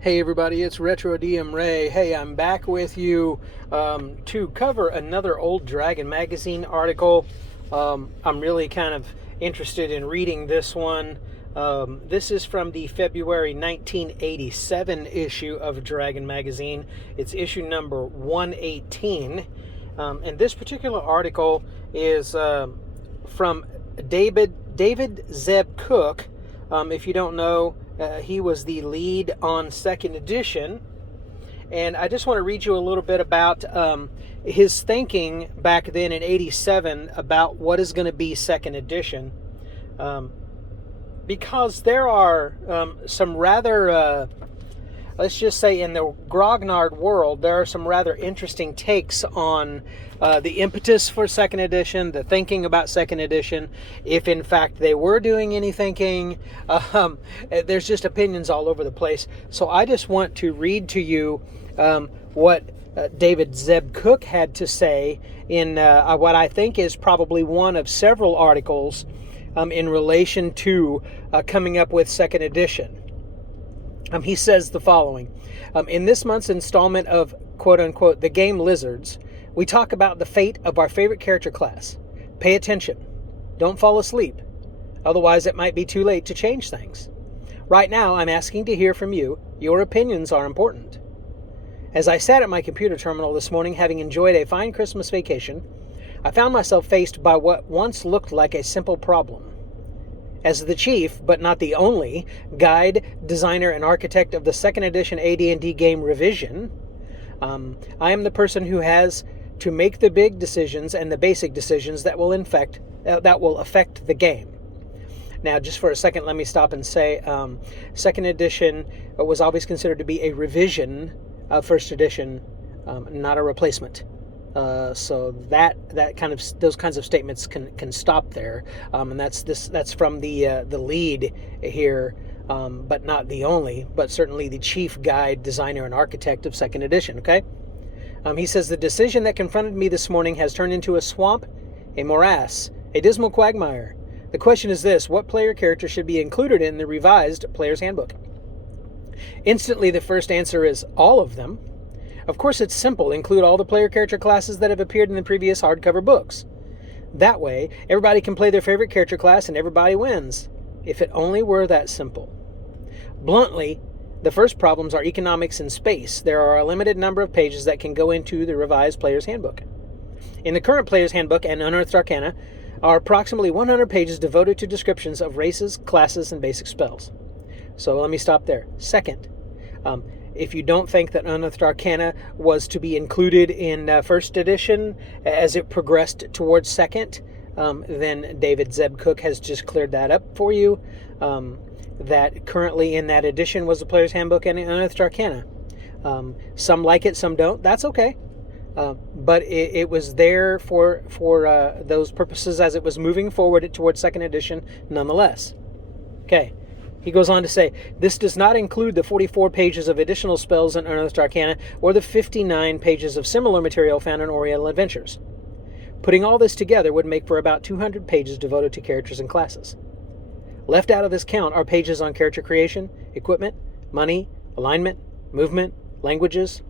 Hey everybody, it's Retro DM Ray. Hey, I'm back with you to cover another old Dragon magazine article. I'm really kind of interested in reading this one. This is from the February 1987 issue of Dragon magazine. It's issue number 118. And this particular article is from David Zeb Cook. If you don't know, he was the lead on second edition, and I just want to read you a little bit about his thinking back then in '87 about what is going to be second edition, because there are some rather, let's just say in the grognard world, there are some rather interesting takes on the impetus for second edition, the thinking about second edition, if in fact they were doing any thinking. There's just opinions all over the place. So I just want to read to you what David Zeb Cook had to say in what I think is probably one of several articles in relation to coming up with second edition. He says the following. In this month's installment of quote-unquote The Game Lizards, we talk about the fate of our favorite character class. Pay attention. Don't fall asleep. Otherwise, it might be too late to change things. Right now, I'm asking to hear from you. Your opinions are important. As I sat at my computer terminal this morning, having enjoyed a fine Christmas vacation, I found myself faced by what once looked like a simple problem. As the chief, but not the only, guide, designer, and architect of the second edition AD&D game revision, I am the person who has to make the big decisions and the basic decisions that will affect the game. Now, just for a second, let me stop and say, second edition was always considered to be a revision of first edition, not a replacement. So that kind of those kinds of statements can stop there, and that's from the lead here, but not the only, but certainly the chief guide, designer, and architect of second edition. Okay, he says the decision that confronted me this morning has turned into a swamp, a morass, a dismal quagmire. The question is this: what player character should be included in the revised player's handbook? Instantly, the first answer is all of them. Of course, it's simple. Include all the player character classes that have appeared in the previous hardcover books. That way, everybody can play their favorite character class and everybody wins. If it only were that simple. Bluntly, the first problems are economics and space. There are a limited number of pages that can go into the revised player's handbook. In the current player's handbook and Unearthed Arcana are approximately 100 pages devoted to descriptions of races, classes, and basic spells. So let me stop there. Second, if you don't think that Unearthed Arcana was to be included in first edition as it progressed towards second, then David Zeb Cook has just cleared that up for you. That currently in that edition was the Player's Handbook and Unearthed Arcana. Some like it, some don't. That's okay. But it was there for those purposes as it was moving forward towards second edition nonetheless. Okay. He goes on to say, this does not include the 44 pages of additional spells in Unearthed Arcana or the 59 pages of similar material found in Oriental Adventures. Putting all this together would make for about 200 pages devoted to characters and classes. Left out of this count are pages on character creation, equipment, money, alignment, movement, languages.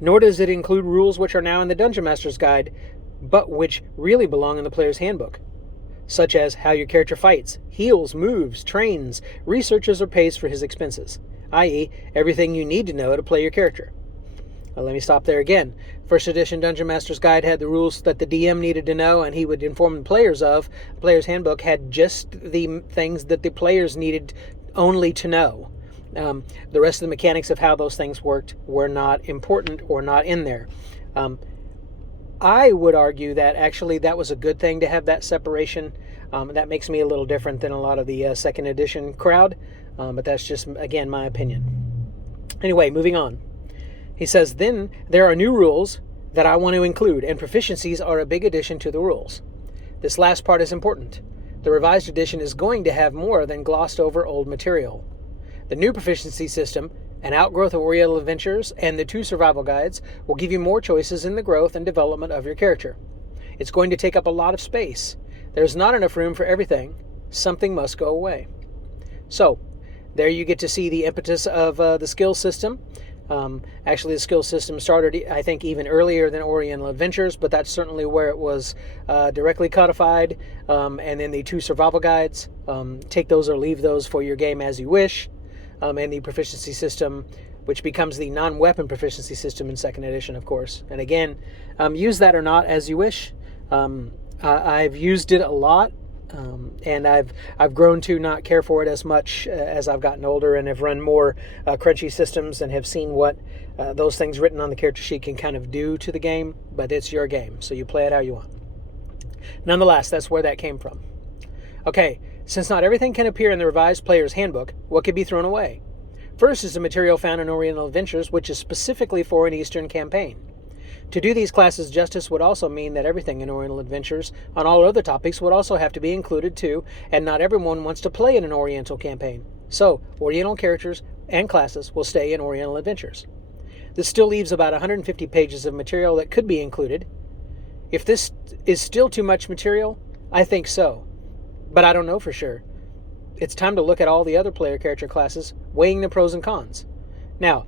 Nor does it include rules which are now in the Dungeon Master's Guide, but which really belong in the Player's Handbook, such as how your character fights, heals, moves, trains, researches, or pays for his expenses, i.e., everything you need to know to play your character. Let me stop there again. First edition Dungeon Master's Guide had the rules that the DM needed to know and he would inform the players of. The Player's Handbook had just the things that the players needed only to know. The rest of the mechanics of how those things worked were not important or not in there. I would argue that actually that was a good thing to have that separation. That makes me a little different than a lot of the second edition crowd, but that's just, again, my opinion. Anyway, moving on. He says, then there are new rules that I want to include, and proficiencies are a big addition to the rules. This last part is important. The revised edition is going to have more than glossed over old material. The new proficiency system, an outgrowth of Oriental Adventures, and the 2 survival guides will give you more choices in the growth and development of your character. It's going to take up a lot of space. There's not enough room for everything. Something must go away. So, There you get to see the impetus of the skill system. Actually, the skill system started, I think, even earlier than Oriental Adventures, but that's certainly where it was directly codified. And then the 2 survival guides, take those or leave those for your game as you wish. And the proficiency system, which becomes the non-weapon proficiency system in 2nd edition, of course. And again, use that or not as you wish. I've used it a lot. And I've grown to not care for it as much as I've gotten older and have run more crunchy systems and have seen what those things written on the character sheet can kind of do to the game. But it's your game, so you play it how you want. Nonetheless, that's where that came from. Okay, since not everything can appear in the revised player's handbook, what could be thrown away? First is the material found in Oriental Adventures, which is specifically for an Eastern campaign. To do these classes justice would also mean that everything in Oriental Adventures on all other topics would also have to be included too, and not everyone wants to play in an Oriental campaign. So, Oriental characters and classes will stay in Oriental Adventures. This still leaves about 150 pages of material that could be included. If this is still too much material, I think so, but I don't know for sure. It's time to look at all the other player character classes, weighing the pros and cons. Now,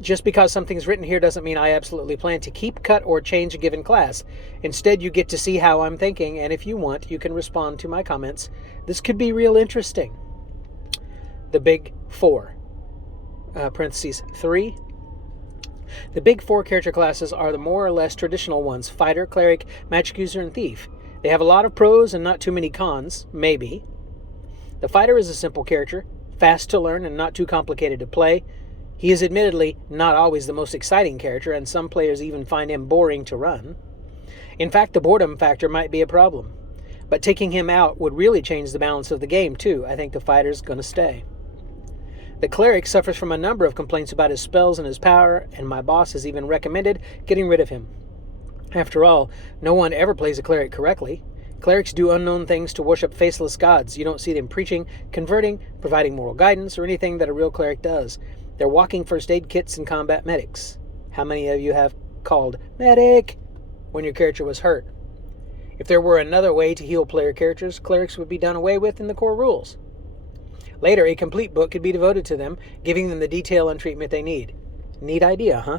just because something's written here doesn't mean I absolutely plan to keep, cut, or change a given class. Instead, you get to see how I'm thinking, and if you want, you can respond to my comments. This could be real interesting. The Big Four, parentheses 3. The Big Four character classes are the more or less traditional ones: Fighter, Cleric, Magic User, and Thief. They have a lot of pros and not too many cons, maybe. The Fighter is a simple character, fast to learn and not too complicated to play. He is admittedly not always the most exciting character, and some players even find him boring to run. In fact, the boredom factor might be a problem. But taking him out would really change the balance of the game, too. I think the Fighter's going to stay. The Cleric suffers from a number of complaints about his spells and his power, and my boss has even recommended getting rid of him. After all, no one ever plays a Cleric correctly. Clerics do unknown things to worship faceless gods. You don't see them preaching, converting, providing moral guidance, or anything that a real Cleric does. They're walking first aid kits and combat medics. How many of you have called medic when your character was hurt? If there were another way to heal player characters, clerics would be done away with in the core rules. Later, a complete book could be devoted to them, giving them the detail and treatment they need. Neat idea, huh?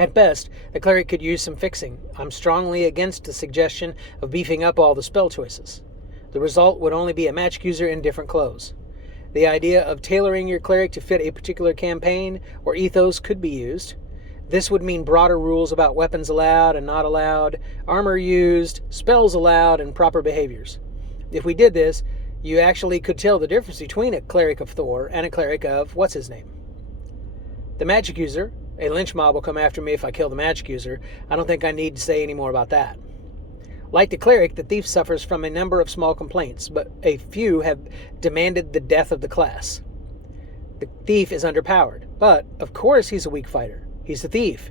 At best, the cleric could use some fixing. I'm strongly against the suggestion of beefing up all the spell choices. The result would only be a magic user in different clothes. The idea of tailoring your cleric to fit a particular campaign or ethos could be used. This would mean broader rules about weapons allowed and not allowed, armor used, spells allowed, and proper behaviors. If we did this, you actually could tell the difference between a cleric of Thor and a cleric of what's-his-name. The magic user, a lynch mob will come after me if I kill the magic user. I don't think I need to say any more about that. Like the cleric, the thief suffers from a number of small complaints, but a few have demanded the death of the class. The thief is underpowered, but of course he's a weak fighter. He's the thief.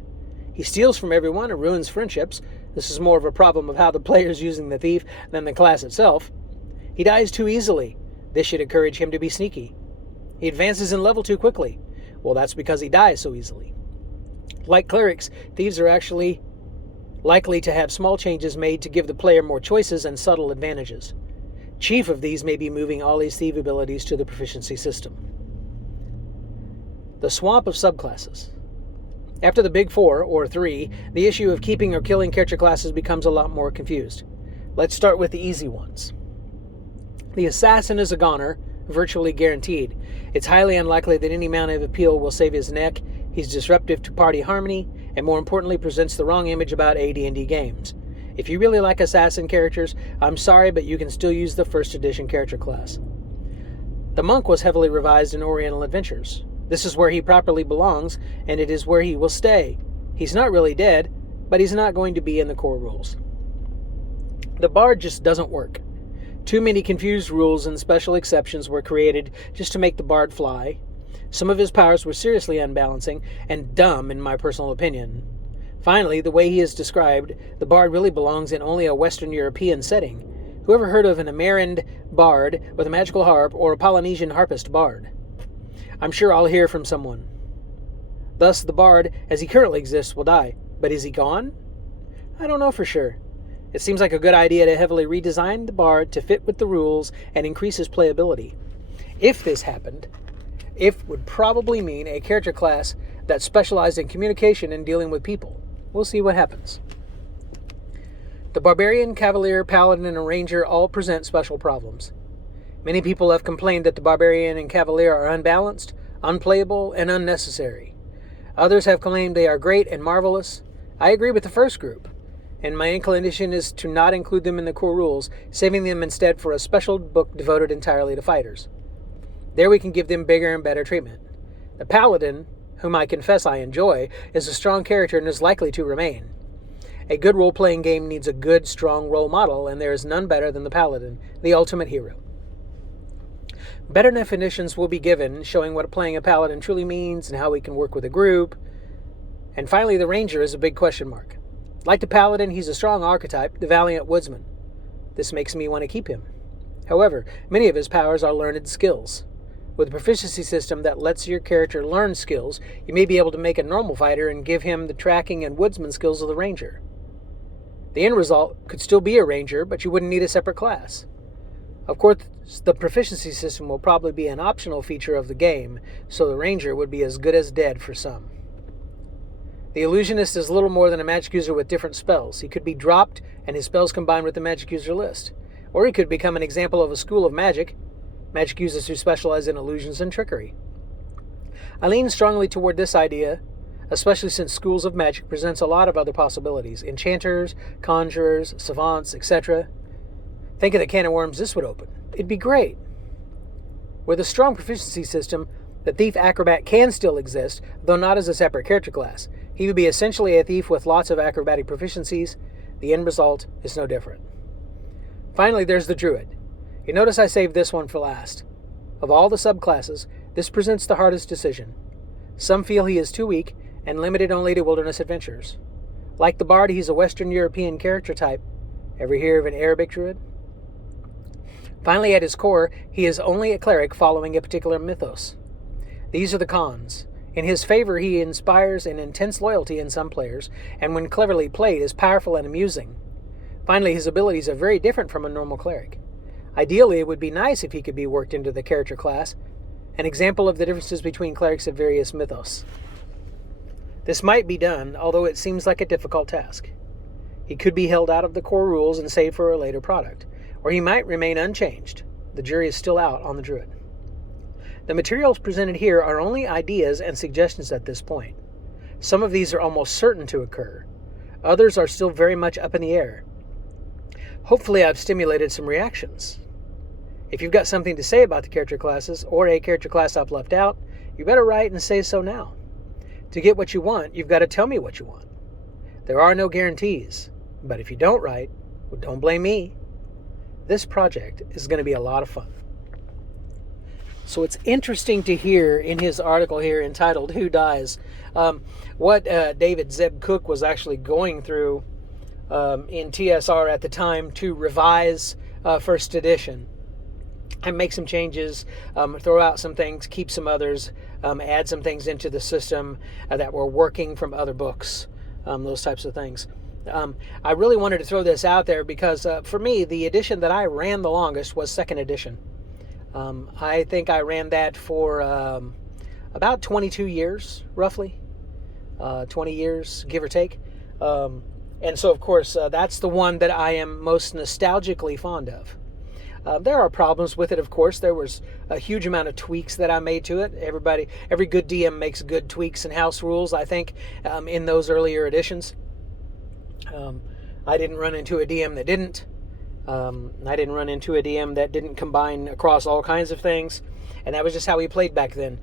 He steals from everyone and ruins friendships. This is more of a problem of how the player's using the thief than the class itself. He dies too easily. This should encourage him to be sneaky. He advances in level too quickly. Well, that's because he dies so easily. Like clerics, thieves are actually likely to have small changes made to give the player more choices and subtle advantages. Chief of these may be moving all his thief abilities to the proficiency system. The swamp of subclasses. After the Big Four, or 3, the issue of keeping or killing character classes becomes a lot more confused. Let's start with the easy ones. The assassin is a goner, virtually guaranteed. It's highly unlikely that any amount of appeal will save his neck. He's disruptive to party harmony, and more importantly, presents the wrong image about AD&D games. If you really like assassin characters, I'm sorry, but you can still use the first edition character class. The monk was heavily revised in Oriental Adventures. This is where he properly belongs, and it is where he will stay. He's not really dead, but he's not going to be in the core rules. The bard just doesn't work. Too many confused rules and special exceptions were created just to make the bard fly. Some of his powers were seriously unbalancing and dumb in my personal opinion. Finally, the way he is described, the bard really belongs in only a Western European setting. Whoever heard of an Amerind bard with a magical harp or a Polynesian harpist bard? I'm sure I'll hear from someone. Thus, the bard, as he currently exists, will die. But is he gone? I don't know for sure. It seems like a good idea to heavily redesign the bard to fit with the rules and increase his playability. If this happened, if would probably mean a character class that specialized in communication and dealing with people. We'll see what happens. The Barbarian, Cavalier, Paladin, and Ranger all present special problems. Many people have complained that the Barbarian and Cavalier are unbalanced, unplayable, and unnecessary. Others have claimed they are great and marvelous. I agree with the first group, and my inclination is to not include them in the core rules, saving them instead for a special book devoted entirely to fighters. There we can give them bigger and better treatment. The Paladin, whom I confess I enjoy, is a strong character and is likely to remain. A good role-playing game needs a good, strong role model, and there is none better than the Paladin, the ultimate hero. Better definitions will be given, showing what playing a Paladin truly means and how we can work with a group. And finally, the Ranger is a big question mark. Like the Paladin, he's a strong archetype, the valiant woodsman. This makes me want to keep him. However, many of his powers are learned skills. With a proficiency system that lets your character learn skills, you may be able to make a normal fighter and give him the tracking and woodsman skills of the Ranger. The end result could still be a Ranger, but you wouldn't need a separate class. Of course, the proficiency system will probably be an optional feature of the game, so the Ranger would be as good as dead for some. The Illusionist is little more than a magic user with different spells. He could be dropped and his spells combined with the magic user list. Or he could become an example of a school of magic users who specialize in illusions and trickery. I lean strongly toward this idea, especially since schools of magic presents a lot of other possibilities. Enchanters, conjurers, savants, etc. Think of the can of worms this would open. It'd be great. With a strong proficiency system, the Thief Acrobat can still exist, though not as a separate character class. He would be essentially a thief with lots of acrobatic proficiencies. The end result is no different. Finally, there's the Druid. You notice I saved this one for last. Of all the subclasses, this presents the hardest decision. Some feel he is too weak and limited only to wilderness adventures. Like the Bard, he's a Western European character type. Ever hear of an Arabic Druid? Finally, at his core, he is only a cleric following a particular mythos. These are the cons. In his favor, he inspires an intense loyalty in some players, and when cleverly played, is powerful and amusing. Finally, his abilities are very different from a normal cleric. Ideally, it would be nice if he could be worked into the character class, an example of the differences between clerics of various mythos. This might be done, although it seems like a difficult task. He could be held out of the core rules and saved for a later product, or he might remain unchanged. The jury is still out on the Druid. The materials presented here are only ideas and suggestions at this point. Some of these are almost certain to occur. Others are still very much up in the air. Hopefully I've stimulated some reactions. If you've got something to say about the character classes, or a character class I've left out, you better write and say so now. To get what you want, you've got to tell me what you want. There are no guarantees, but if you don't write, well, don't blame me. This project is going to be a lot of fun. So it's interesting to hear in his article here entitled Who Dies, what David Zeb Cook was actually going through in TSR at the time to revise first edition and make some changes, throw out some things, keep some others, add some things into the system that were working from other books, those types of things. I really wanted to throw this out there because for me, the edition that I ran the longest was second edition. I think I ran that for about 22 years, roughly. 20 years, give or take. And so, of course, that's the one that I am most nostalgically fond of. There are problems with it, of course. There was a huge amount of tweaks that I made to it. Every good DM makes good tweaks and house rules, I think, in those earlier editions. I didn't run into a DM that didn't. I didn't run into a DM that didn't combine across all kinds of things. And that was just how we played back then.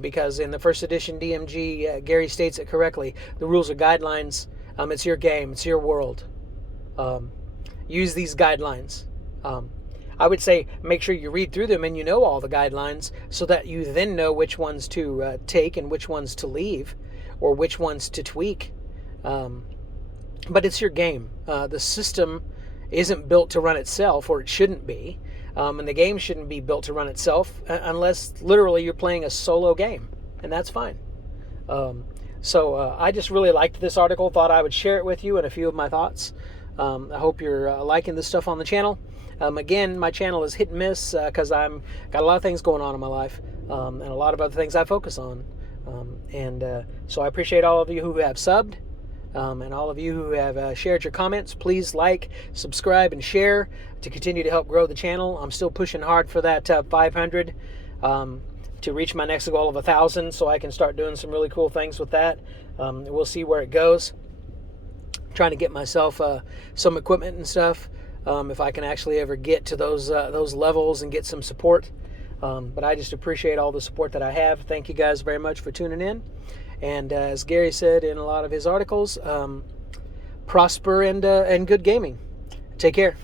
Because in the first edition DMG, Gary states it correctly. The rules are guidelines. It's your game. It's your world. Use these guidelines. I would say make sure you read through them and you know all the guidelines so that you then know which ones to take and which ones to leave or which ones to tweak. But it's your game. The system isn't built to run itself, or it shouldn't be. And the game shouldn't be built to run itself unless literally you're playing a solo game. And that's fine. So I just really liked this article. Thought I would share it with you and a few of my thoughts. I hope you're liking this stuff on the channel. Again, my channel is hit and miss because I'm got a lot of things going on in my life and a lot of other things I focus on. So I appreciate all of you who have subbed and all of you who have shared your comments. Please like, subscribe, and share to continue to help grow the channel. I'm still pushing hard for that 500 to reach my next goal of 1,000 so I can start doing some really cool things with that. We'll see where it goes. Trying to get myself some equipment and stuff if I can actually ever get to those levels and get some support. But I just appreciate all the support that I have. Thank you guys very much for tuning in. And as Gary said in a lot of his articles, prosper and good gaming. Take care.